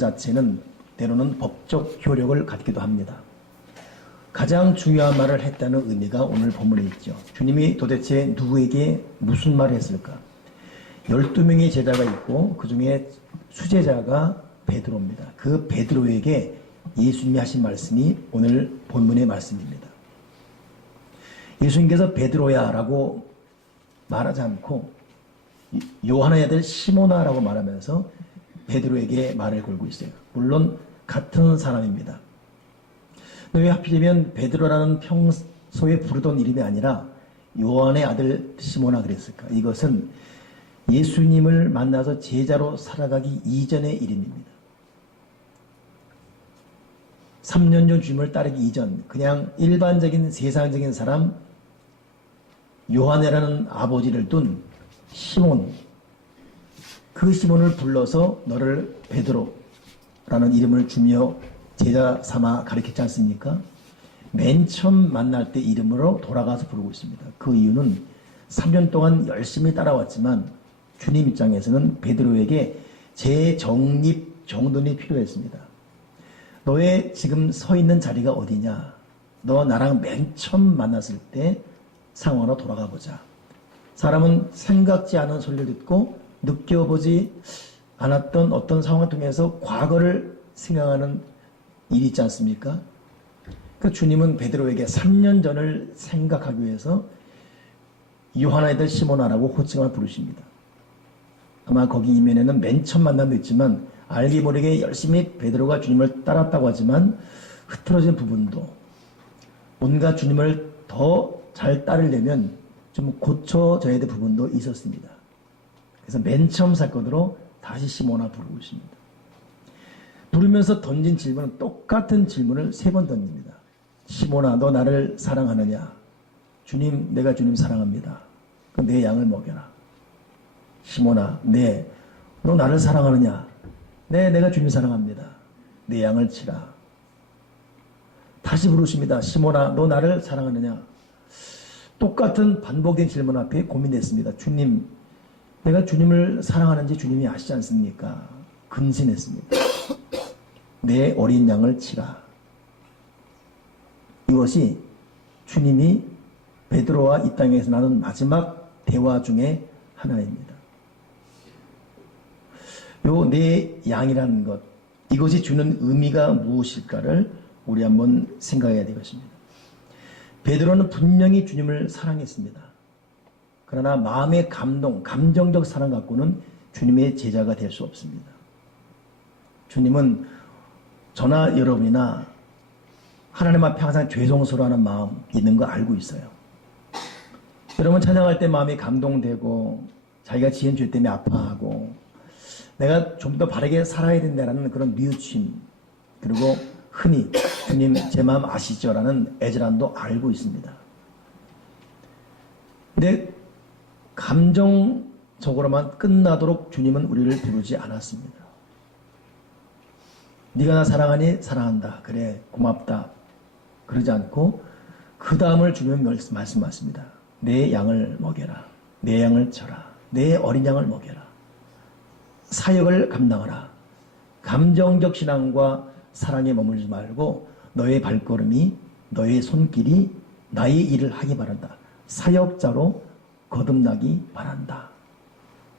자체는 때로는 법적 효력을 갖기도 합니다. 가장 중요한 말을 했다는 의미가 오늘 본문에 있죠. 주님이 도대체 누구에게 무슨 말을 했을까? 12명의 제자가 있고 그 중에 수제자가 베드로입니다. 그 베드로에게 예수님이 하신 말씀이 오늘 본문의 말씀입니다. 예수님께서 베드로야 라고 말하지 않고 요한의 아들 시몬아라고 말하면서 베드로에게 말을 걸고 있어요. 물론 같은 사람입니다. 왜 하필이면 베드로라는 평소에 부르던 이름이 아니라 요한의 아들 시몬아 그랬을까? 이것은 예수님을 만나서 제자로 살아가기 이전의 이름입니다. 3년 전 주님을 따르기 이전 그냥 일반적인 세상적인 사람 요한이라는 아버지를 둔 시몬, 그 시몬을 불러서 너를 베드로라는 이름을 주며 제자 삼아 가르쳤지 않습니까? 맨 처음 만날 때 이름으로 돌아가서 부르고 있습니다. 그 이유는 3년 동안 열심히 따라왔지만 주님 입장에서는 베드로에게 재정립, 정돈이 필요했습니다. 너의 지금 서 있는 자리가 어디냐? 너 나랑 맨 처음 만났을 때 상황으로 돌아가 보자. 사람은 생각지 않은 소리를 듣고 느껴보지 않았던 어떤 상황을 통해서 과거를 생각하는 일이 있지 않습니까? 그 주님은 베드로에게 3년 전을 생각하기 위해서 요한의 아들 시몬아라고 호칭을 부르십니다. 아마 거기 이면에는 맨 처음 만남도 있지만 알게 모르게 열심히 베드로가 주님을 따랐다고 하지만 흐트러진 부분도 뭔가 주님을 더 잘 따르려면 좀 고쳐져야 될 부분도 있었습니다. 그래서 맨 처음 사건으로 다시 시몬아 부르고 있습니다. 부르면서 던진 질문은 똑같은 질문을 3번 던집니다. 시몬아 너 나를 사랑하느냐? 주님 내가 주님 사랑합니다. 그럼 내 양을 먹여라. 시몬아 네. 너 나를 사랑하느냐? 네 내가 주님 사랑합니다. 내 양을 치라. 다시 부르십니다. 시몬아 너 나를 사랑하느냐? 똑같은 반복된 질문 앞에 고민했습니다. 주님 내가 주님을 사랑하는지 주님이 아시지 않습니까? 근신했습니다. 내 어린 양을 치라. 이것이 주님이 베드로와 이 땅에서 나눈 마지막 대화 중에 하나입니다. 요 내 양이라는 것, 이것이 주는 의미가 무엇일까를 우리 한번 생각해야 되겠습니다. 베드로는 분명히 주님을 사랑했습니다. 그러나 마음의 감동, 감정적 사랑 갖고는 주님의 제자가 될 수 없습니다. 주님은 저나 여러분이나 하나님 앞에 항상 죄송스러워하는 마음 있는 거 알고 있어요. 여러분 찬양할 때 마음이 감동되고 자기가 지은 죄 때문에 아파하고 내가 좀 더 바르게 살아야 된다는 그런 뉘우침 그리고 흔히 주님 제 마음 아시죠? 라는 애절함도 알고 있습니다. 근데 감정적으로만 끝나도록 주님은 우리를 부르지 않았습니다. 네가 나 사랑하니? 사랑한다. 그래 고맙다. 그러지 않고 그 다음을 주님은 말씀하십니다. 내 양을 먹여라. 내 양을 쳐라. 내 어린 양을 먹여라. 사역을 감당하라. 감정적 신앙과 사랑에 머물지 말고 너의 발걸음이 너의 손길이 나의 일을 하기 바란다. 사역자로 거듭나기 바란다.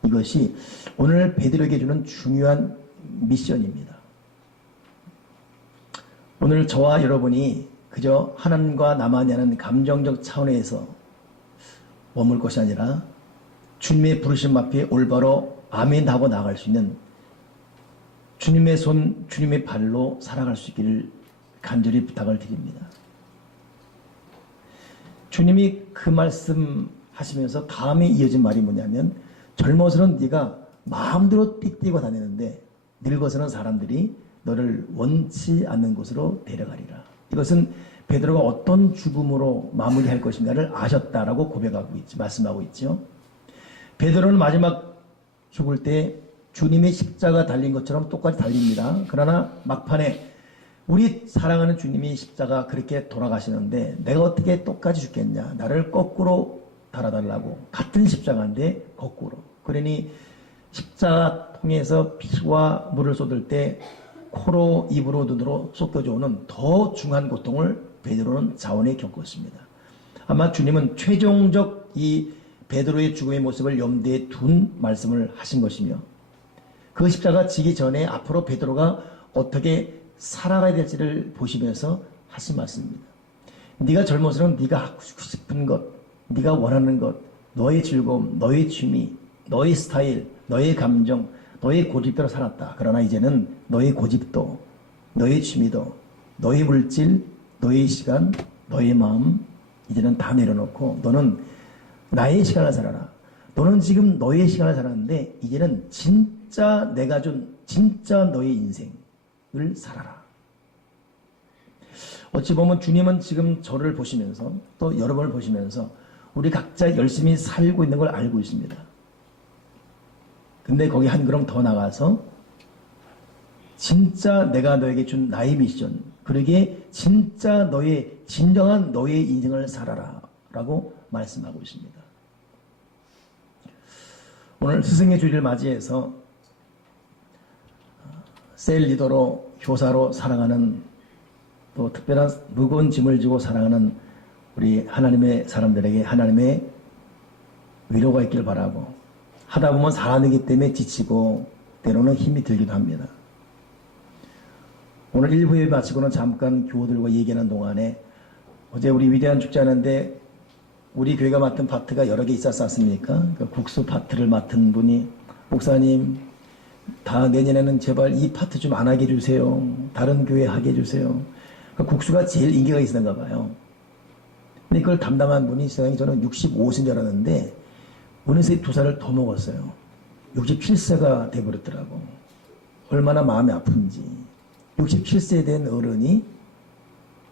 이것이 오늘 베드로에게 주는 중요한 미션입니다. 오늘 저와 여러분이 그저 하나님과 나만이 하는 감정적 차원에서 머물 것이 아니라 주님의 부르심 앞에 올바로 아멘 하고 나아갈 수 있는 주님의 손, 주님의 발로 살아갈 수 있기를 간절히 부탁을 드립니다. 주님이 그 말씀 하시면서 다음에 이어진 말이 뭐냐면 젊어서는 네가 마음대로 띠뛰고 다니는데 늙어서는 사람들이 너를 원치 않는 곳으로 데려가리라. 이것은 베드로가 어떤 죽음으로 마무리할 것인가를 아셨다라고 고백하고 있지, 말씀하고 있죠. 베드로는 마지막 죽을 때 주님의 십자가 달린 것처럼 똑같이 달립니다. 그러나 막판에 우리 사랑하는 주님이 십자가 그렇게 돌아가시는데 내가 어떻게 똑같이 죽겠냐. 나를 거꾸로 달아달라고. 같은 십자가인데 거꾸로. 그러니 십자가 통해서 피와 물을 쏟을 때 코로 입으로 눈으로 쏟겨져오는 더 중한 고통을 베드로는 자원에 겪었습니다. 아마 주님은 최종적 이 베드로의 죽음의 모습을 염두에 둔 말씀을 하신 것이며 그 십자가 지기 전에 앞으로 베드로가 어떻게 살아가야 될지를 보시면서 하신 말씀입니다. 네가 젊어서는 네가 하고 싶은 것, 네가 원하는 것, 너의 즐거움, 너의 취미, 너의 스타일, 너의 감정, 너의 고집대로 살았다. 그러나 이제는 너의 고집도, 너의 취미도, 너의 물질, 너의 시간, 너의 마음 이제는 다 내려놓고 너는 나의 시간을 살아라. 너는 지금 너의 시간을 살았는데 이제는 진짜 내가 준 진짜 너의 인생을 살아라. 어찌 보면 주님은 지금 저를 보시면서 또 여러분을 보시면서 우리 각자 열심히 살고 있는 걸 알고 있습니다. 근데 거기 한 걸음 더 나가서 진짜 내가 너에게 준 나의 미션, 그러기에 진짜 너의 진정한 너의 인생을 살아라 라고 말씀하고 있습니다. 오늘 스승의 주일을 맞이해서 셀 리더로 교사로 살아가는 또 특별한 무거운 짐을 지고 살아가는 우리 하나님의 사람들에게 하나님의 위로가 있길 바라고 하다 보면 사람이기 때문에 지치고 때로는 힘이 들기도 합니다. 오늘 1부에 마치고는 잠깐 교우들과 얘기하는 동안에 어제 우리 위대한 축제 하는데 우리 교회가 맡은 파트가 여러 개 있었지 않습니까? 그 국수 파트를 맡은 분이 목사님 다 내년에는 제발 이 파트 좀 안 하게 해주세요. 다른 교회 하게 해주세요. 그 국수가 제일 인기가 있었나 봐요. 근데 그걸 담당한 분이 세상에 저는 65세인 줄 알았는데 어느새 2살을 더 먹었어요. 67세가 돼버렸더라고. 얼마나 마음이 아픈지. 67세에 된 어른이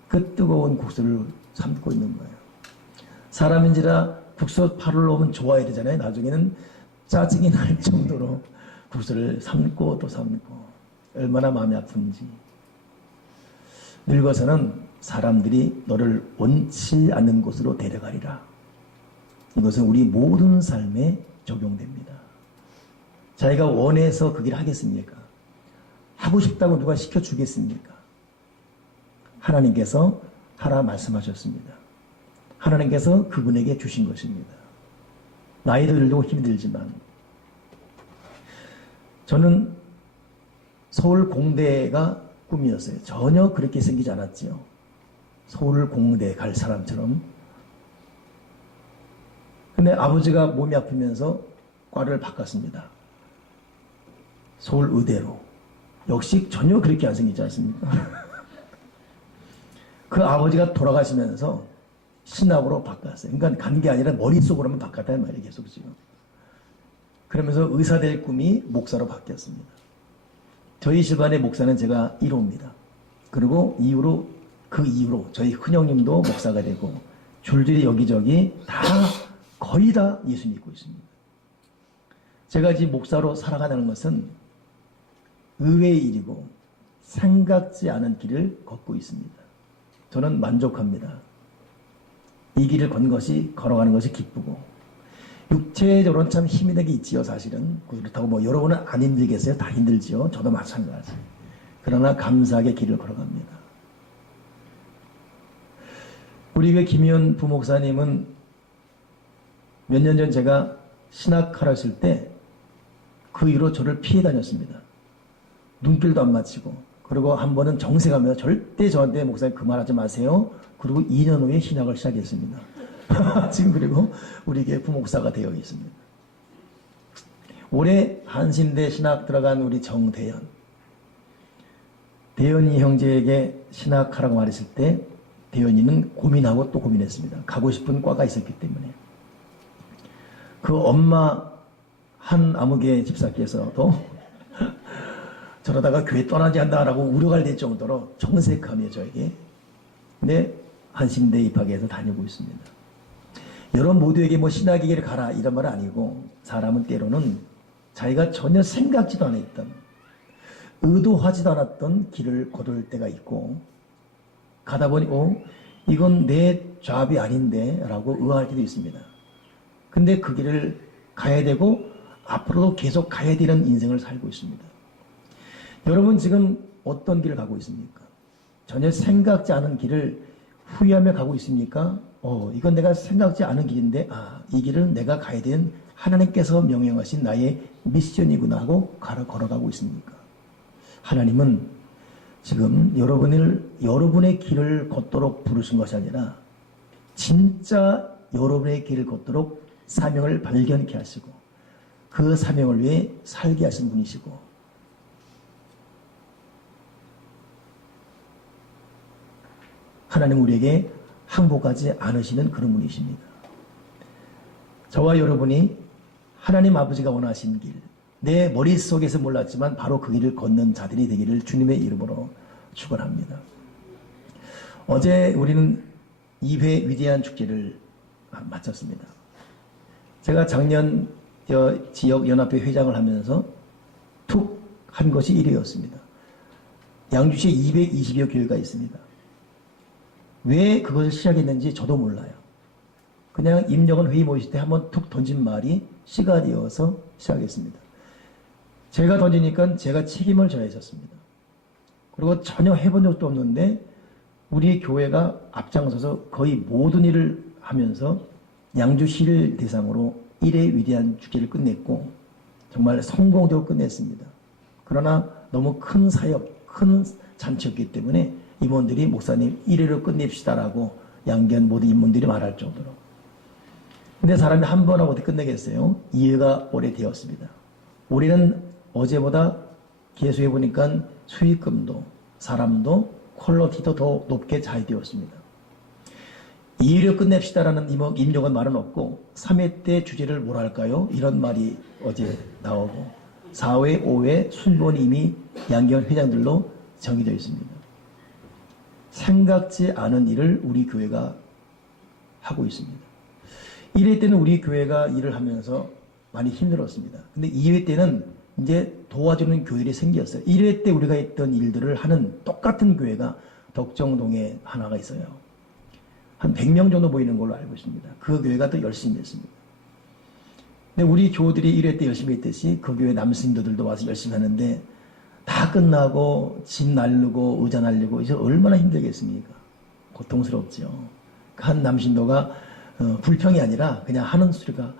그 뜨거운 국수를 삶고 있는 거예요. 사람인지라 국수 파를 놓으면 좋아야 되잖아요. 나중에는 짜증이 날 정도로 국수를 삶고 또 삶고 얼마나 마음이 아픈지. 늙어서는 사람들이 너를 원치 않는 곳으로 데려가리라. 이것은 우리 모든 삶에 적용됩니다. 자기가 원해서 그 길을 하겠습니까? 하고 싶다고 누가 시켜주겠습니까? 하나님께서 하라 말씀하셨습니다. 하나님께서 그분에게 주신 것입니다. 나이도 들고 힘이 들지만 저는 서울 공대가 꿈이었어요. 전혀 그렇게 생기지 않았지요. 서울 공대 갈 사람처럼. 근데 아버지가 몸이 아프면서 과를 바꿨습니다. 서울 의대로. 역시 전혀 그렇게 안 생기지 않습니까? 그 아버지가 돌아가시면서 신학으로 바꿨어요. 그러니까 간 게 아니라 머릿속으로만 바꿨다는 말이에요. 계속 지금. 그러면서 의사 될 꿈이 목사로 바뀌었습니다. 저희 집안의 목사는 제가 1호입니다. 그리고 그 이후로 저희 큰형님도 목사가 되고 줄줄이 여기저기 다 거의 다 예수 믿고 있습니다. 제가 지금 목사로 살아가는 것은 의외의 일이고 생각지 않은 길을 걷고 있습니다. 저는 만족합니다. 이 길을 걸어가는 것이 기쁘고 육체적으로는 참 힘이 되게 있지요. 사실은 그렇다고 뭐 여러분은 안 힘들겠어요? 다 힘들지요. 저도 마찬가지. 그러나 감사하게 길을 걸어갑니다. 우리 교회 김희연 부목사님은 몇 년 전 제가 신학하러 했을 때 그 이후로 저를 피해 다녔습니다. 눈길도 안 맞추고. 그리고 한 번은 정색하면서 절대 저한테 목사님 그 말 하지 마세요. 그리고 2년 후에 신학을 시작했습니다. 지금 그리고 우리 교회 부목사가 되어 있습니다. 올해 한신대 신학 들어간 우리 정대현. 대현이 형제에게 신학하라고 말했을 때 대현이는 고민하고 또 고민했습니다. 가고 싶은 과가 있었기 때문에. 그 엄마 한 아무개 집사께서도 저러다가 교회 떠나지 한다라고 우려가 될 정도로 정색하며 저에게 근데 한신대 입학해서 다니고 있습니다. 여러분 모두에게 뭐 신학의 길을 가라 이런 말은 아니고 사람은 때로는 자기가 전혀 생각지도 않았던 의도하지도 않았던 길을 걸을 때가 있고 가다 보니 이건 내 잡이 아닌데 라고 의아할 때도 있습니다. 근데 그 길을 가야 되고 앞으로도 계속 가야 되는 인생을 살고 있습니다. 여러분 지금 어떤 길을 가고 있습니까? 전혀 생각지 않은 길을 후회하며 가고 있습니까? 이건 내가 생각지 않은 길인데, 이 길은 내가 가야 되는 하나님께서 명령하신 나의 미션이구나 하고 걸어가고 있습니까? 하나님은 지금 여러분의 길을 걷도록 부르신 것이 아니라 진짜 여러분의 길을 걷도록 사명을 발견케 하시고 그 사명을 위해 살게 하신 분이시고, 하나님 우리에게 항복하지 않으시는 그런 분이십니다. 저와 여러분이 하나님 아버지가 원하신 길, 내 머릿속에서 몰랐지만 바로 그 길을 걷는 자들이 되기를 주님의 이름으로 축원합니다. 어제 우리는 2회 위대한 축제를 마쳤습니다. 제가 작년 지역연합회 회장을 하면서 툭 한 것이 1회였습니다. 양주시에 220여 교회가 있습니다. 왜 그것을 시작했는지 저도 몰라요. 그냥 임력원 회의 모이실 때 한번 툭 던진 말이 씨가 되어서 시작했습니다. 제가 던지니까 제가 책임을 져야 했었습니다. 그리고 전혀 해본 적도 없는데 우리 교회가 앞장서서 거의 모든 일을 하면서 양주시를 대상으로 1회 위대한 축제를 끝냈고 정말 성공적으로 끝냈습니다. 그러나 너무 큰 사역, 큰 잔치였기 때문에 임원들이 목사님 1회로 끝냅시다라고 양견 모든 임원들이 말할 정도로. 근데 사람이 한 번 하고 어떻게 끝내겠어요? 2회가 올해 되었습니다. 올해는 어제보다 계수해 보니까 수익금도 사람도 퀄리티도 더 높게 잘 되었습니다. 2회로 끝냅시다라는 임력은 말은 없고 3회 때 주제를 뭐라 할까요? 이런 말이 어제 나오고 4회, 5회 순번이 이미 양견 회장들로 정해져 있습니다. 생각지 않은 일을 우리 교회가 하고 있습니다. 1회 때는 우리 교회가 일을 하면서 많이 힘들었습니다. 근데 2회 때는 이제 도와주는 교회들이 생겼어요. 1회 때 우리가 했던 일들을 하는 똑같은 교회가 덕정동에 하나가 있어요. 한 100명 정도 모이는 걸로 알고 있습니다. 그 교회가 더 열심히 했습니다. 근데 우리 교우들이 1회 때 열심히 했듯이 그 교회 남신도들도 와서 열심히 하는데 다 끝나고 집 날르고 의자 날리고 이제 얼마나 힘들겠습니까? 고통스럽죠. 한 남신도가 불평이 아니라 그냥 하는 소리가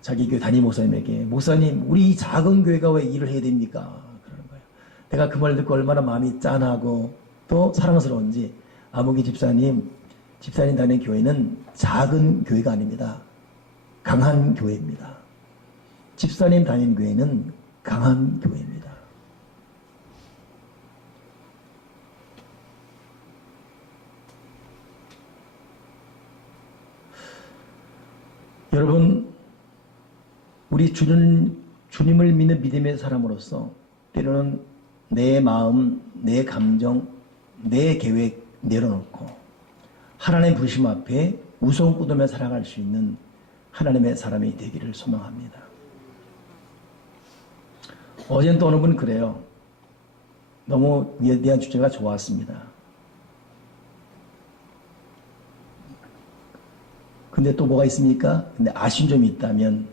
자기 교회 담임 목사님에게 목사님 우리 이 작은 교회가 왜 일을 해야 됩니까? 그러는 거예요. 내가 그 말 듣고 얼마나 마음이 짠하고 또 사랑스러운지 아무개 집사님 다니는 교회는 작은 교회가 아닙니다. 강한 교회입니다. 집사님 다니는 교회는 강한 교회입니다. 여러분, 우리 주님을 믿는 믿음의 사람으로서 때로는 내 마음, 내 감정, 내 계획 내려놓고 하나님의 부르심 앞에 우선 꾸두며 살아갈 수 있는 하나님의 사람이 되기를 소망합니다. 어제는 또 어느 분은 그래요. 너무 위대한 주제가 좋았습니다. 근데 또 뭐가 있습니까? 근데 아쉬운 점이 있다면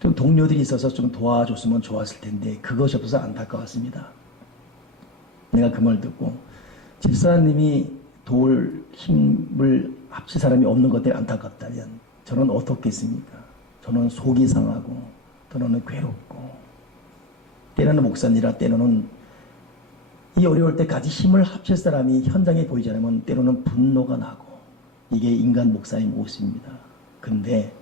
좀 동료들이 있어서 좀 도와줬으면 좋았을 텐데 그것이 없어서 안타까웠습니다. 내가 그 말 듣고 집사님이 도울 힘을 합칠 사람이 없는 것 때문에 안타깝다면 저는 어떻겠습니까? 저는 속이 상하고 때로는 괴롭고 때로는 목사님이라 때로는 이 어려울 때까지 힘을 합칠 사람이 현장에 보이지 않으면 때로는 분노가 나고 이게 인간 목사의 모습입니다. 근데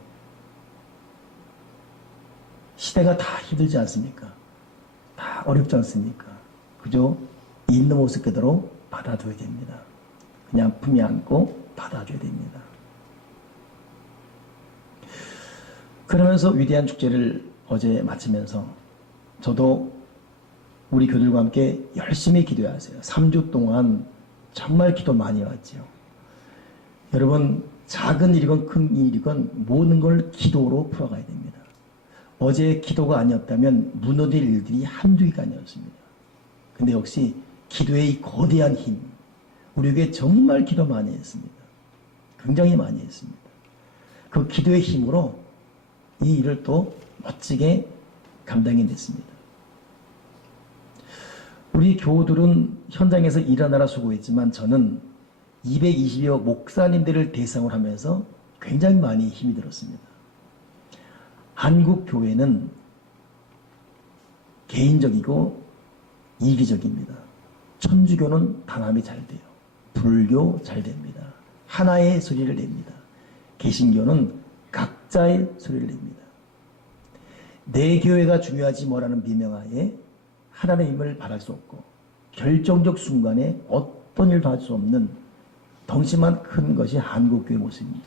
시대가 다 힘들지 않습니까? 다 어렵지 않습니까? 그저 있는 모습 그대로 받아줘야 됩니다. 그냥 품에 안고 받아줘야 됩니다. 그러면서 위대한 축제를 어제 마치면서 저도 우리 교들과 함께 열심히 기도해야 하세요. 3주 동안 정말 기도 많이 왔지요. 여러분 작은 일이건 큰 일이건 모든 걸 기도로 풀어가야 됩니다. 어제 기도가 아니었다면 무너질 일들이 한두 개가 아니었습니다. 근데 역시 기도의 거대한 힘, 우리에게 정말 기도 많이 했습니다. 굉장히 많이 했습니다. 그 기도의 힘으로 이 일을 또 멋지게 감당해냈습니다. 우리 교우들은 현장에서 일하느라 수고했지만 저는 220여 목사님들을 대상으로 하면서 굉장히 많이 힘이 들었습니다. 한국 교회는 개인적이고 이기적입니다. 천주교는 단합이 잘 돼요. 불교 잘 됩니다. 하나의 소리를 냅니다. 개신교는 각자의 소리를 냅니다. 내 교회가 중요하지 뭐라는 미명하에 하나님의 힘을 바랄 수 없고 결정적 순간에 어떤 일도 할 수 없는 덩치만 큰 것이 한국교회 모습입니다.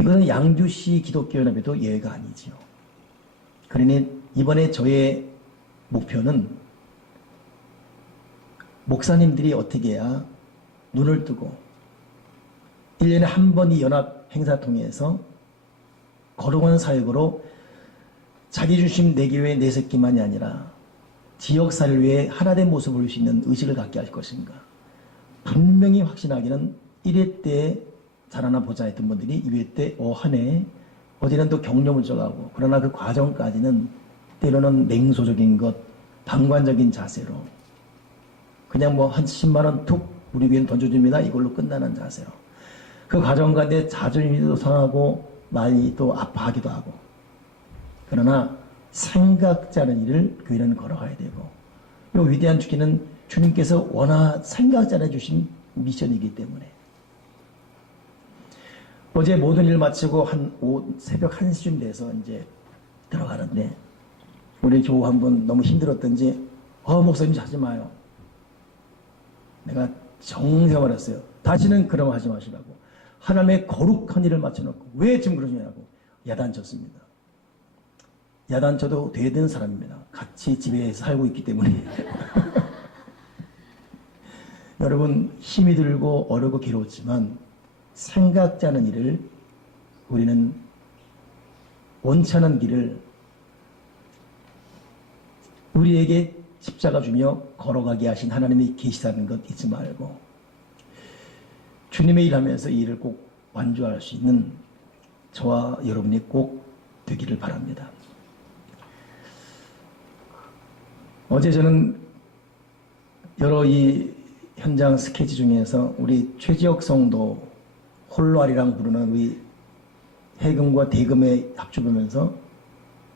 이것은 양주시 기독교연합에도 예외가 아니지요. 그러니 이번에 저의 목표는 목사님들이 어떻게 해야 눈을 뜨고 1년에 한 번 이 연합 행사 통해서 거룩한 사역으로 자기 중심 내 교회 내 새끼만이 아니라 지역사를 위해 하나된 모습을 볼 수 있는 의식을 갖게 할 것인가. 분명히 확신하기는 1회 때 자라나 보자 했던 분들이 2회 때 한 해 어디는 또 경력을 써가고 그러나 그 과정까지는 때로는 냉소적인 것, 방관적인 자세로 그냥 뭐 한 10만 원 툭 우리 교회는 던져줍니다. 이걸로 끝나는 자세로 그 과정 가운데 자존심도 상하고 많이 또 아파하기도 하고 그러나 생각지 않은 일을 교회는 걸어가야 되고 이 위대한 주기는 주님께서 워낙 생각지 않아 주신 미션이기 때문에 어제 모든 일 마치고 새벽 1시쯤 돼서 이제 들어가는데 우리 교우 한 분 너무 힘들었던지 목사님 하지 마요. 내가 정색을 말했어요. 다시는 그런 거 하지 마시라고. 하나님의 거룩한 일을 맞춰놓고 왜 지금 그러냐고 야단쳤습니다. 야단쳐도 되는 사람입니다. 같이 집에 살고 있기 때문에. 여러분 힘이 들고 어렵고 괴로웠지만 생각지 않은 일을 우리는 원치 않은 길을 우리에게 십자가 주며 걸어가게 하신 하나님이 계시다는 것 잊지 말고 주님의 일하면서 이 일을 꼭 완주할 수 있는 저와 여러분이 꼭 되기를 바랍니다. 어제 저는 여러 이 현장 스케치 중에서 우리 최지혁 성도 홀로아리랑 부르는 우리 해금과 대금의 합주 보면서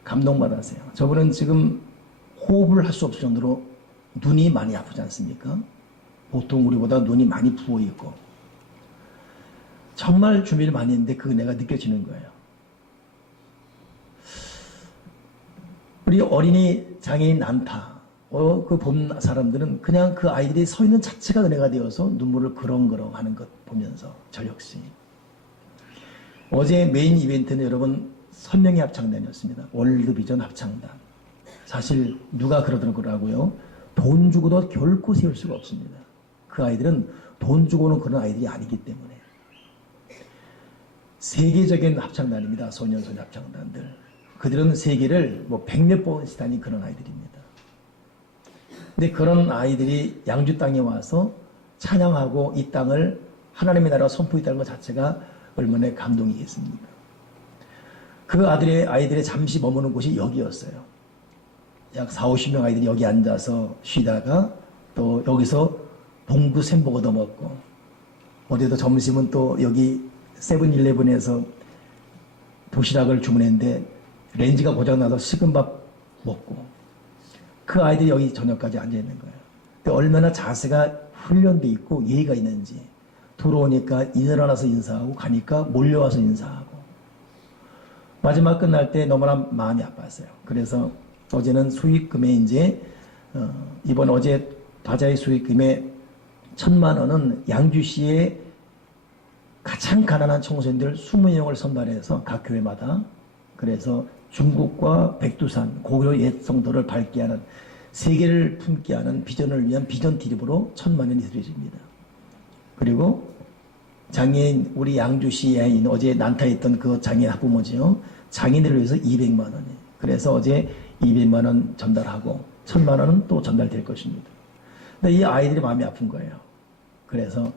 감동받았어요. 저분은 지금 호흡을 할 수 없을 정도로 눈이 많이 아프지 않습니까? 보통 우리보다 눈이 많이 부어있고 정말 준비를 많이 했는데 그거 내가 느껴지는 거예요. 우리 어린이 장애인 난타 그 본 사람들은 그냥 그 아이들이 서 있는 자체가 은혜가 되어서 눈물을 그렁그렁 하는 것 보면서 저 역시 어제 메인 이벤트는 여러분 선명의 합창단이었습니다. 월드비전 합창단. 사실 누가 그러더라고요. 돈 주고도 결코 세울 수가 없습니다. 그 아이들은 돈 주고는 그런 아이들이 아니기 때문에 세계적인 합창단입니다. 소년소녀 합창단들. 그들은 세계를 뭐 100몇 번씩 다닌 그런 아이들입니다. 근데 그런 아이들이 양주 땅에 와서 찬양하고 이 땅을 하나님의 나라가 선포했다는 것 자체가 얼마나 감동이겠습니까? 그 아이들의 잠시 머무는 곳이 여기였어요. 약 40, 50명 아이들이 여기 앉아서 쉬다가 또 여기서 봉구 샘버거 더 먹고 어제도 점심은 또 여기 세븐일레븐에서 도시락을 주문했는데 렌즈가 고장나서 식은 밥 먹고 그 아이들이 여기 저녁까지 앉아있는 거예요. 근데 얼마나 자세가 훈련되어 있고 예의가 있는지 들어오니까 일어나서 인사하고 가니까 몰려와서 인사하고 마지막 끝날 때 너무나 마음이 아팠어요. 그래서 어제는 수익금에 이제 이번 어제 다자의 수익금의 1,000만 원은 양주시의 가장 가난한 청소년들 20명을 선발해서 각 교회마다 그래서 중국과 백두산, 고교 옛 성도를 밝게 하는 세계를 품게 하는 비전을 위한 비전 드립으로 1,000만 원이 드려집니다. 그리고 장애인 우리 양주시에 있는 어제 난타했던 그 장애인 학부모지요. 장애인들을 위해서 200만 원이. 그래서 어제 200만 원 전달하고 1,000만 원은 또 전달될 것입니다. 근데 이 아이들이 마음이 아픈 거예요. 그래서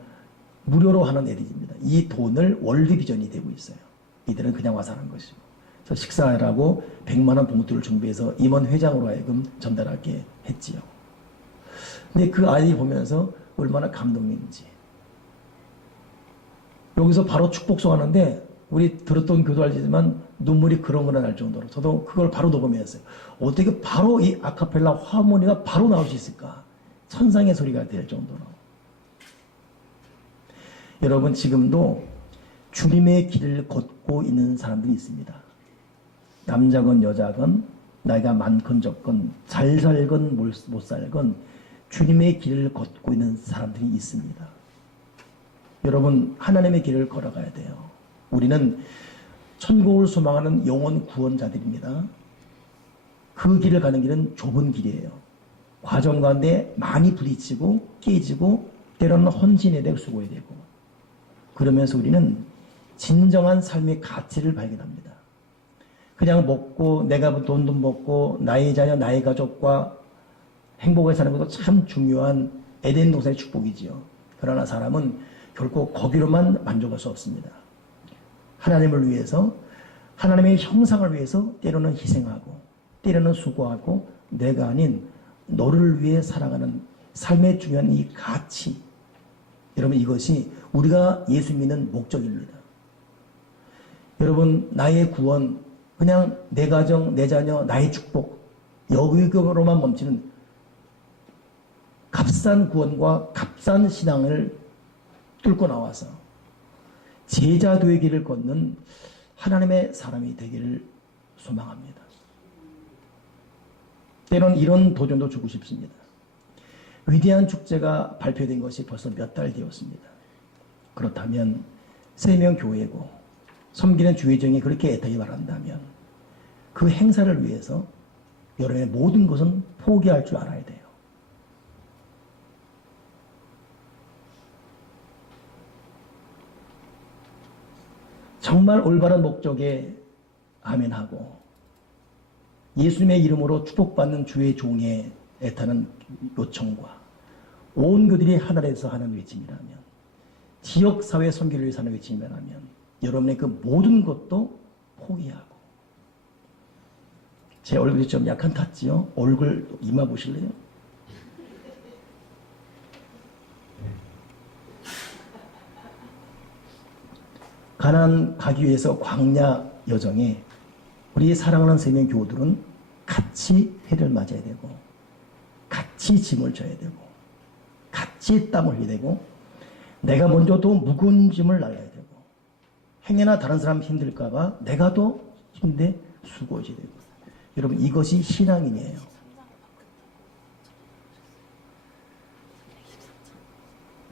무료로 하는 애들입니다. 이 돈을 월드비전이 되고 있어요. 이들은 그냥 와서 하는 것이고. 그래서 식사하라고 100만 원 봉투를 준비해서 임원 회장으로 하여금 전달하게 했지요. 근데 그 아이 보면서 얼마나 감동인지. 여기서 바로 축복송하는데 우리 들었던 교도 알지만 눈물이 그렁그렁 날 정도로 저도 그걸 바로 녹음했어요. 어떻게 바로 이 아카펠라 하모니가 바로 나올 수 있을까? 천상의 소리가 될 정도로. 여러분 지금도 주님의 길을 걷고 있는 사람들이 있습니다. 남자건 여자건 나이가 많건 적건 잘 살건 못 살건 주님의 길을 걷고 있는 사람들이 있습니다. 여러분 하나님의 길을 걸어가야 돼요. 우리는 천국을 소망하는 영혼 구원자들입니다. 그 길을 가는 길은 좁은 길이에요. 과정 가운데 많이 부딪히고 깨지고 때로는 헌신해야 되고 수고해야 되고 그러면서 우리는 진정한 삶의 가치를 발견합니다. 그냥 먹고 내가 돈도 먹고 나의 자녀 나의 가족과 행복하게 사는 것도 참 중요한 에덴 동산의 축복이지요. 그러나 사람은 결코 거기로만 만족할 수 없습니다. 하나님을 위해서 하나님의 형상을 위해서 때로는 희생하고 때로는 수고하고 내가 아닌 너를 위해 살아가는 삶의 중요한 이 가치, 여러분 이것이 우리가 예수 믿는 목적입니다. 여러분 나의 구원 그냥 내 가정 내 자녀 나의 축복 여기로만 멈추는 값싼 구원과 값싼 신앙을 뚫고 나와서 제자도의 길을 걷는 하나님의 사람이 되기를 소망합니다. 때론 이런 도전도 주고 싶습니다. 위대한 축제가 발표된 것이 벌써 몇 달 되었습니다. 그렇다면 세명교회고 섬기는 주의정이 그렇게 애타게 바란다면 그 행사를 위해서 여러분의 모든 것은 포기할 줄 알아야 돼요. 정말 올바른 목적에 아멘하고 예수님의 이름으로 축복받는 주의 종에 애타는 요청과 온 교들이 하나에서 하는 외침이라면 지역사회 선교를 위해서 하는 외침이라면 여러분의 그 모든 것도 포기하고 제 얼굴이 좀 약한 탓지요? 얼굴 이마 보실래요? 가나안 가기 위해서 광야 여정에 우리 사랑하는 세명 교우들은 같이 해를 맞아야 되고 같이 짐을 져야 되고 같이 땀을 흘려야 되고 내가 먼저 더 무거운 짐을 날라야 되고 행여나 다른 사람 힘들까 봐 내가 더 힘내 수고해야 되고 여러분 이것이 신앙인이에요.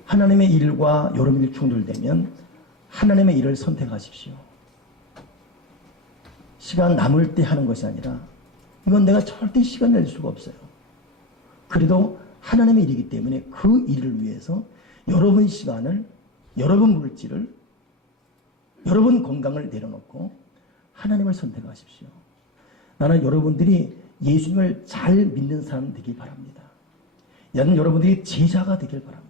하나님의 일과 여러분이 충돌되면 하나님의 일을 선택하십시오. 시간 남을 때 하는 것이 아니라 이건 내가 절대 시간 낼 수가 없어요. 그래도 하나님의 일이기 때문에 그 일을 위해서 여러분 시간을, 여러분 물질을, 여러분 건강을 내려놓고 하나님을 선택하십시오. 나는 여러분들이 예수님을 잘 믿는 사람 되길 바랍니다. 나는 여러분들이 제자가 되길 바랍니다.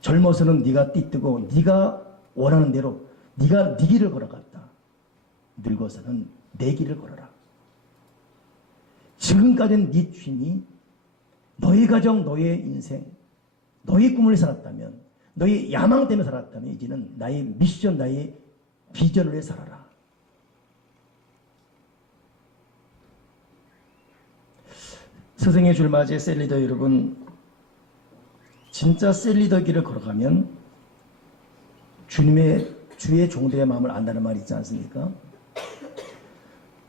젊어서는 네가 띠뜨고 네가 원하는 대로 네가 네 길을 걸어갔다. 늙어서는 내 길을 걸어라. 지금까지는 네 주인이 너의 가정, 너의 인생, 너의 꿈을 살았다면 너의 야망 때문에 살았다면 이제는 나의 미션, 나의 비전을 위해 살아라. 스승의 줄 맞이의 셀리더 여러분, 진짜 셀리더 길을 걸어가면 주의 종들의 마음을 안다는 말이 있지 않습니까?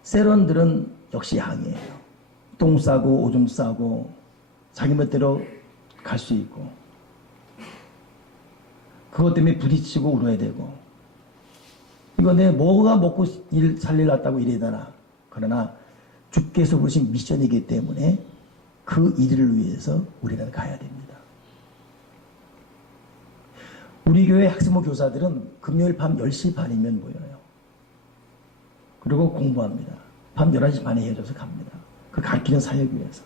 세런들은 역시 양이에요. 똥 싸고 오줌 싸고 자기 멋대로 갈 수 있고 그것 때문에 부딪히고 울어야 되고 이거 내 뭐가 먹고 살릴 났다고 이래야 되나. 그러나 주께서 부르신 미션이기 때문에 그 일을 위해서 우리는 가야 됩니다. 우리 교회 학생부 교사들은 금요일 밤 10시 반이면 모여요. 그리고 공부합니다. 밤 11시 반에 헤어져서 갑니다. 그 가르치는 사역 위해서.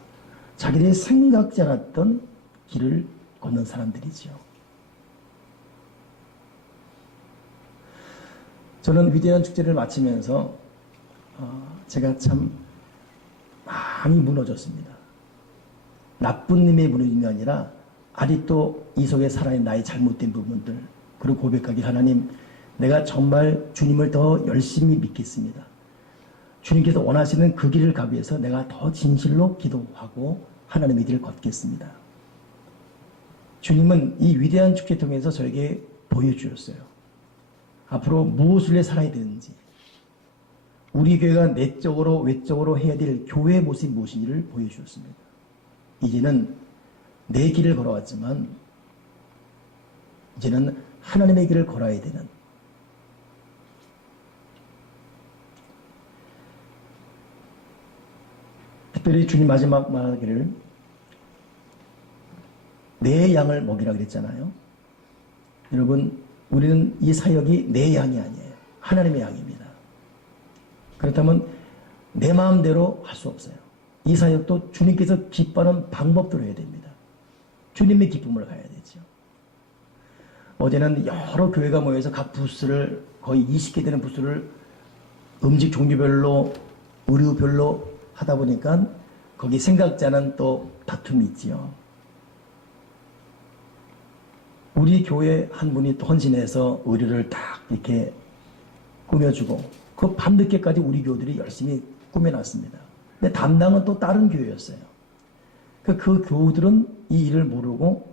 자기들이 생각지 않았던 길을 걷는 사람들이지요. 저는 위대한 축제를 마치면서 제가 참 많이 무너졌습니다. 나쁜 놈이 무너진 게 아니라 아직도 이 속에 살아있는 나의 잘못된 부분들, 그리고 고백하기, 하나님, 내가 정말 주님을 더 열심히 믿겠습니다. 주님께서 원하시는 그 길을 가기 위해서 내가 더 진실로 기도하고 하나님의 길을 걷겠습니다. 주님은 이 위대한 축제 통해서 저에게 보여주셨어요. 앞으로 무엇을 위해 살아야 되는지, 우리 교회가 내적으로 외적으로 해야 될 교회의 모습이 무엇인지를 보여주셨습니다. 이제는 내 길을 걸어왔지만 이제는 하나님의 길을 걸어야 되는, 특별히 주님 마지막 말하기를 내 양을 먹이라 그랬잖아요. 여러분, 우리는 이 사역이 내 양이 아니에요. 하나님의 양입니다. 그렇다면 내 마음대로 할 수 없어요. 이 사역도 주님께서 기뻐하는 방법대로 해야 됩니다. 주님의 기쁨을 가야 되죠. 어제는 여러 교회가 모여서 각 부스를, 거의 20개 되는 부스를 음식 종류별로, 의류별로 하다 보니까 거기 생각지 않은 또 다툼이 있지요. 우리 교회 한 분이 또 헌신해서 의류를 딱 이렇게 꾸며주고 그 밤늦게까지 우리 교우들이 열심히 꾸며놨습니다. 근데 담당은 또 다른 교회였어요. 그 교우들은 이 일을 모르고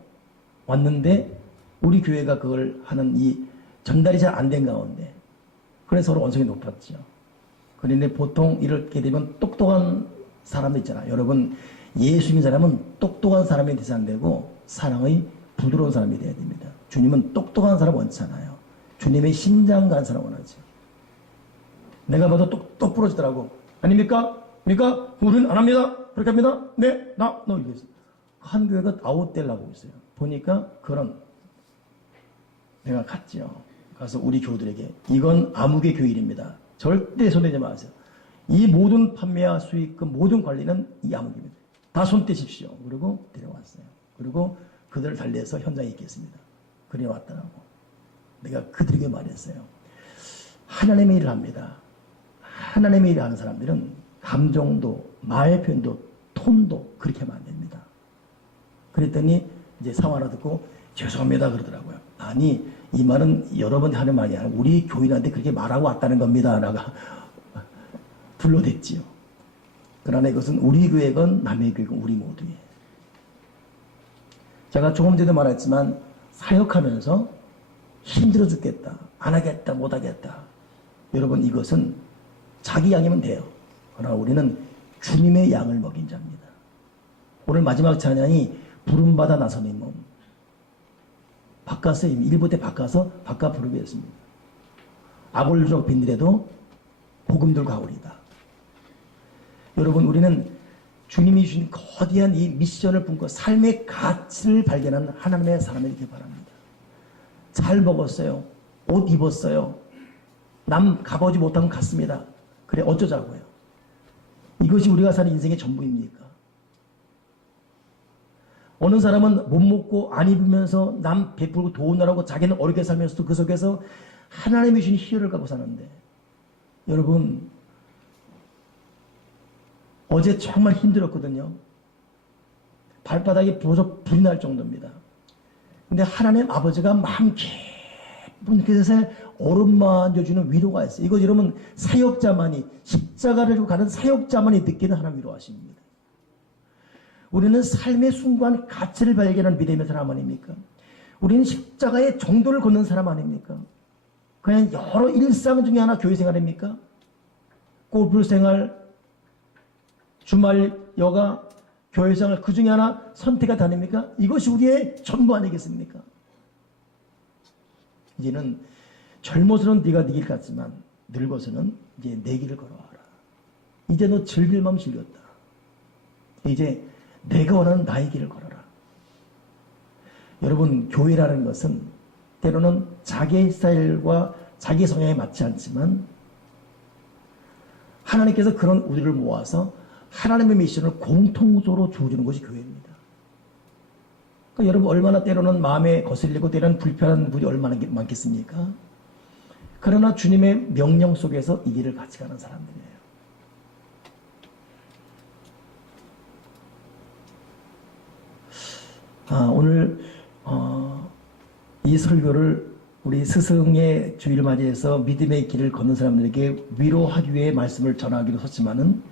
왔는데 우리 교회가 그걸 하는 이 전달이 잘 안 된 가운데, 그래서 서로 원성이 높았죠. 그런데 보통 이렇게 되면 똑똑한 사람도 있잖아요. 여러분, 예수님 사람은 똑똑한 사람이 돼서 안 되고 사랑의 부드러운 사람이 돼야 됩니다. 주님은 똑똑한 사람 원치 않아요. 주님의 심장 간 사람 원하죠. 내가 봐도 똑 부러지더라고. 아닙니까? 그러니까 우리는 안 합니다. 그렇게 합니다. 네, 너 이랬어. 한 교회가 아웃되려고 있어요. 보니까 그런, 내가 갔죠. 가서 우리 교우들에게 이건 아무개 교일입니다. 절대 손대지 마세요. 이 모든 판매와 수익, 그 모든 관리는 이 아무개입니다. 다 손 떼십시오. 그리고 데려왔어요. 그리고 그들을 달래서 현장에 있겠습니다. 그래 왔더라고. 내가 그들에게 말했어요. 하나님의 일을 합니다. 하나님의 일을 하는 사람들은 감정도, 말 표현도, 톤도 그렇게 하면 안 됩니다. 그랬더니 이제 상황을 듣고 죄송합니다 그러더라고요. 아니, 이 말은 여러분 하는 말이 아니라 우리 교인한테 그렇게 말하고 왔다는 겁니다. 라고 불러댔지요. 그러나 이것은 우리 교회건 남의 교회건 우리 모두예요. 제가 조금 전에도 말했지만 사역하면서 힘들어 죽겠다, 안 하겠다, 못 하겠다. 여러분, 이것은 자기 양이면 돼요. 그러나 우리는 주님의 양을 먹인 자입니다. 오늘 마지막 찬양이 부름받아 나서는 몸. 바꿔서 1부 때 바꿔서 바꿔 부르겠습니다. 아골족 빈들에도 복음 들고 가오리다. 여러분, 우리는 주님이 주신 거대한 이 미션을 품고 삶의 가치를 발견하는 하나님의 사람이 되기 바랍니다. 잘 먹었어요. 옷 입었어요. 남 가보지 못한 것 같습니다. 그래, 어쩌자고요. 이것이 우리가 사는 인생의 전부입니까? 어느 사람은 못 먹고 안 입으면서 남 베풀고 도우느라고 자기는 어렵게 살면서도 그 속에서 하나님이 주신 희열을 갖고 사는데, 여러분, 어제 정말 힘들었거든요. 발바닥이 부어서 불이 날 정도입니다. 근데 하나님 아버지가 마음 깊은 곳에서 어루만져주는 위로가 있어요. 이거 여러분, 사역자만이, 십자가를 지고 가는 사역자만이 느끼는 하나님 위로하십니다. 우리는 삶의 순간 가치를 발견하는 믿음의 사람 아닙니까? 우리는 십자가의 정도를 걷는 사람 아닙니까? 그냥 여러 일상 중에 하나 교회 생활입니까? 골프 생활, 주말 여가, 교회 생활 그 중에 하나 선택이 다닙니까? 이것이 우리의 전부 아니겠습니까? 이제는 젊어서는 네가 네 길 같지만 늙어서는 이제 내 길을 걸어와라. 이제 너 즐길 마음 즐겼다. 이제 내가 원하는 나의 길을 걸어라. 여러분, 교회라는 것은 때로는 자기 스타일과 자기 성향에 맞지 않지만 하나님께서 그런 우리를 모아서 하나님의 미션을 공통적으로 주어주는 것이 교회입니다. 그러니까 여러분, 얼마나 때로는 마음에 거슬리고 때로는 불편한 분이 얼마나 많겠습니까? 그러나 주님의 명령 속에서 이 길을 같이 가는 사람들이에요. 오늘 이 설교를 우리 스승의 주일을 맞이해서 믿음의 길을 걷는 사람들에게 위로하기 위해 말씀을 전하기로 섰지만은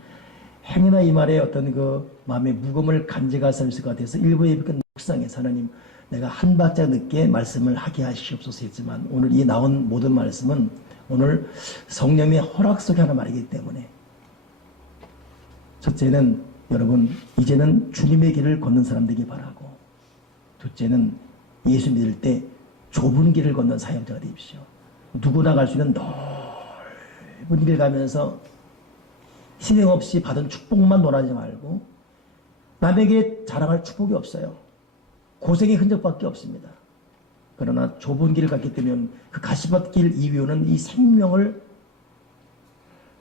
행여나 이 말에 어떤 그 마음의 무거움을 간직할 수 있을 것 같아서 일부 예배 끝 묵상에서 하나님 내가 한 박자 늦게 말씀을 하게 하시옵소서 했지만 오늘 이 나온 모든 말씀은 오늘 성령의 허락 속에 하는 말이기 때문에 첫째는 여러분 이제는 주님의 길을 걷는 사람 되기 바라고 둘째는 예수 믿을 때 좁은 길을 걷는 사역자가 되십시오. 누구나 갈 수 있는 넓은 길 가면서 희생 없이 받은 축복만 논하지 말고 남에게 자랑할 축복이 없어요. 고생의 흔적밖에 없습니다. 그러나 좁은 길을 갔기 때문에 그 가시밭길 이후에는 이 생명을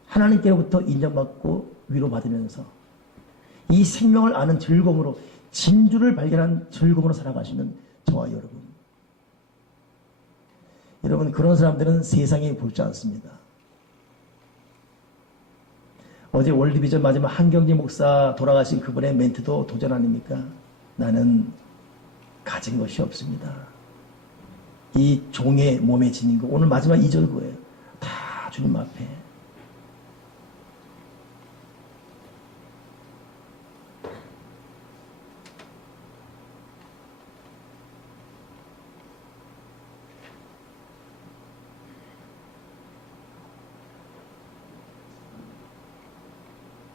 하나님께로부터 인정받고 위로받으면서 이 생명을 아는 즐거움으로 진주를 발견한 즐거움으로 살아가시는 저와 여러분 그런 사람들은 세상에 볼지 않습니다. 어제 월드비전 마지막 한경재 목사 돌아가신 그분의 멘트도 도전 아닙니까? 나는 가진 것이 없습니다. 이 종의 몸에 지닌 거 오늘 마지막 2절 그거예요. 다 주님 앞에.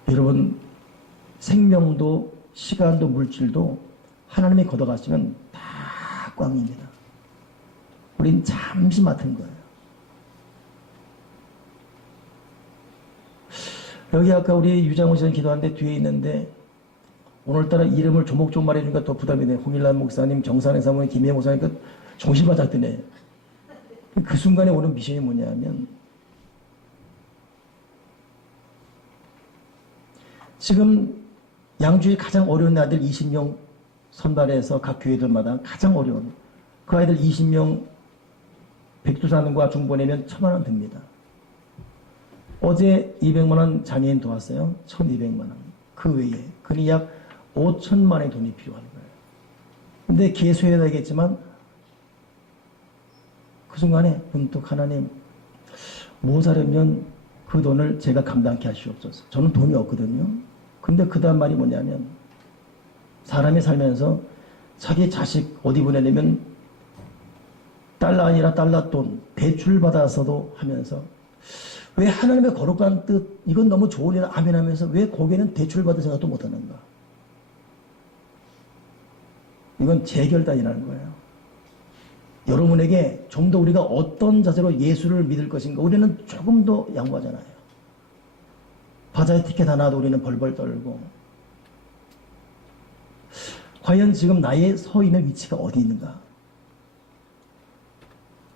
여러분 생명도 시간도 물질도 하나님이 걷어가시면 다 꽝입니다. 우린 잠시 맡은 거예요. 여기 아까 우리 유장호 씨는 기도하는데 뒤에 있는데 오늘따라 이름을 조목조목 말해주니까 더 부담이 돼. 홍일란 목사님, 정산의 사모님, 김혜 목사님 그 정신바짝 드네. 그 순간에 오는 미션이 뭐냐면 지금 양주에 가장 어려운 아이들 20명 선발해서 각 교회들마다 가장 어려운 그 아이들 20명 백두산과 중보내면 1,000만 원 듭니다. 어제 200만 원 장애인 도왔어요. 1,200만 원. 그 외에 그니 약 5천만 원의 돈이 필요한 거예요. 근데 개수해야 되겠지만 그 순간에 문득 하나님 모자르면 그 돈을 제가 감당케 하시옵소서. 저는 돈이 없거든요. 근데 그 다음 말이 뭐냐면 사람이 살면서 자기 자식 어디 보내려면 달러 아니라 달러돈 대출 받아서도 하면서 왜 하나님의 거룩한 뜻 이건 너무 좋은 일이다 아멘 하면서 왜 거기에는 대출 받을 생각도 못하는가. 이건 재결단이라는 거예요. 여러분에게 좀 더 우리가 어떤 자세로 예수를 믿을 것인가. 우리는 조금 더 양보하잖아요. 바자회 티켓 하나도 우리는 벌벌 떨고. 과연 지금 나의 서 있는 위치가 어디 있는가.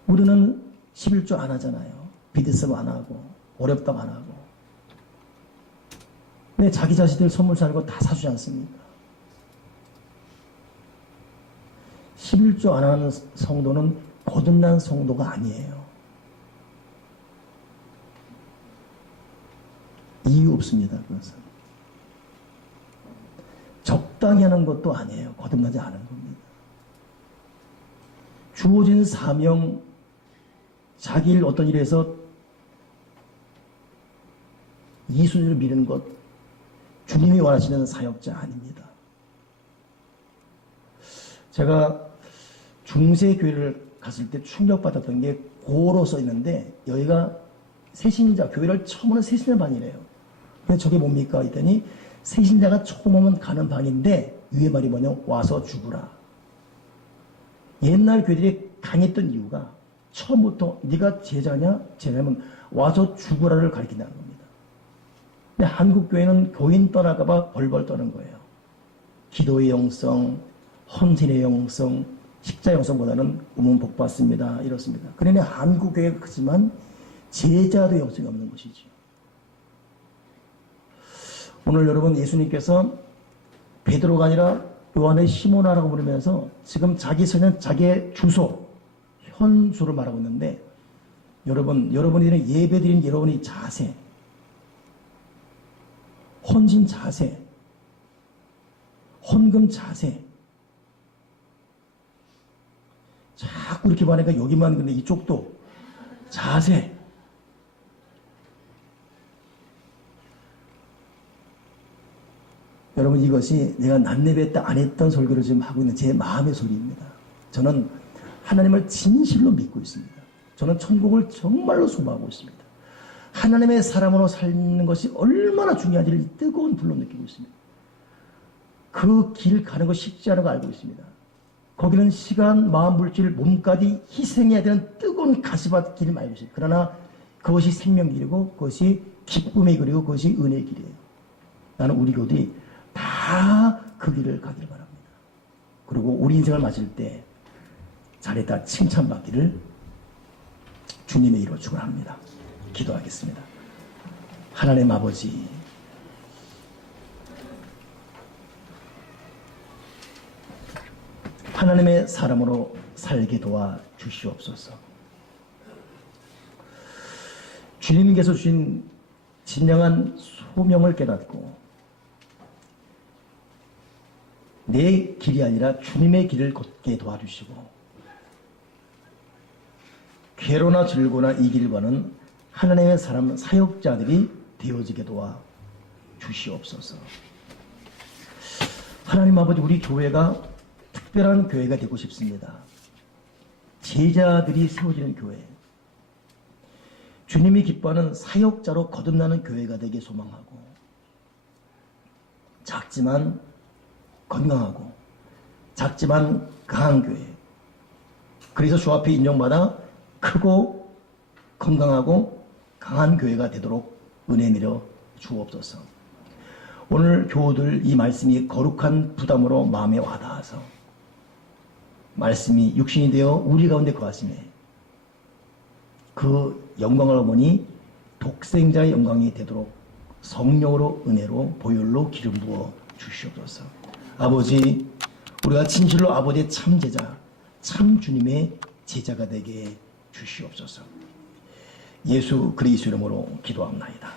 우리는 11조 안 하잖아요. 비드습 안 하고 오렵당 안 하고. 근데 자기 자식들 선물 사고 다 사주지 않습니까? 11조 안 하는 성도는 거듭난 성도가 아니에요. 이유 없습니다. 그것은. 적당히 하는 것도 아니에요. 거듭나지 않은 겁니다. 주어진 사명, 자기 일 어떤 일에서 이순위를 미루는 것, 주님이 원하시는 사역자 아닙니다. 제가 중세교회를 갔을 때 충격받았던 게 고로 써 있는데 여기가 새신자, 교회를 처음 오는 새신자 반이래요. 그래서 저게 뭡니까? 했더니 새신자가 처음 오면 가는 반인데 위에 말이 뭐냐? 와서 죽으라. 옛날 교회들이 강했던 이유가 처음부터 네가 제자냐? 제자면 와서 죽으라를 가리킨다는 겁니다. 근데 한국 교회는 교인 떠날까 봐 벌벌 떠는 거예요. 기도의 영성, 헌신의 영성, 십자 영성보다는 우문 복 받습니다. 이렇습니다. 그러니 한국 교회가 크지만 제자도 영성이 없는 것이죠. 오늘 여러분 예수님께서 베드로가 아니라 요한의 시모나라고 부르면서 지금 자기 서는 자기의 주소, 현수를 말하고 있는데 여러분이 예배드린 여러분의 자세, 헌신 자세, 헌금 자세 자꾸 이렇게 보니까 여기만 근데 이쪽도 자세. 여러분 이것이 내가 남예배 때 안 했던 설교를 지금 하고 있는 제 마음의 소리입니다. 저는 하나님을 진실로 믿고 있습니다. 저는 천국을 정말로 소망하고 있습니다. 하나님의 사람으로 살는 것이 얼마나 중요한지를 뜨거운 불로 느끼고 있습니다. 그 길 가는 거 쉽지 않은 거 알고 있습니다. 거기는 시간, 마음, 물질, 몸까지 희생해야 되는 뜨거운 가시밭 길을 알고 있습니다. 그러나 그것이 생명길이고 그것이 기쁨의 길이고 그것이 은혜의 길이에요. 나는 우리 교들이 다 그 길을 가기를 바랍니다. 그리고 우리 인생을 마칠 때 잘했다 칭찬받기를 주님의 이름으로 축원합니다. 기도하겠습니다. 하나님 아버지, 하나님의 사람으로 살게 도와 주시옵소서. 주님께서 주신 진정한 소명을 깨닫고 내 길이 아니라 주님의 길을 걷게 도와주시고 괴로나 즐거나 이 길과는 하나님의 사람 사역자들이 되어지게 도와 주시옵소서. 하나님 아버지, 우리 교회가 특별한 교회가 되고 싶습니다. 제자들이 세워지는 교회, 주님이 기뻐하는 사역자로 거듭나는 교회가 되게 소망하고, 작지만 건강하고 작지만 강한 교회, 그래서 주 앞에 인정받아 크고 건강하고 강한 교회가 되도록 은혜 내려 주옵소서. 오늘 교우들 이 말씀이 거룩한 부담으로 마음에 와닿아서 말씀이 육신이 되어 우리 가운데 거하심에 그 영광을 보니 독생자의 영광이 되도록 성령으로 은혜로 보혈로 기름 부어 주시옵소서. 아버지, 우리가 진실로 아버지의 참 제자, 참 주님의 제자가 되게 주시옵소서. 예수 그리스도 이름으로 기도합나이다.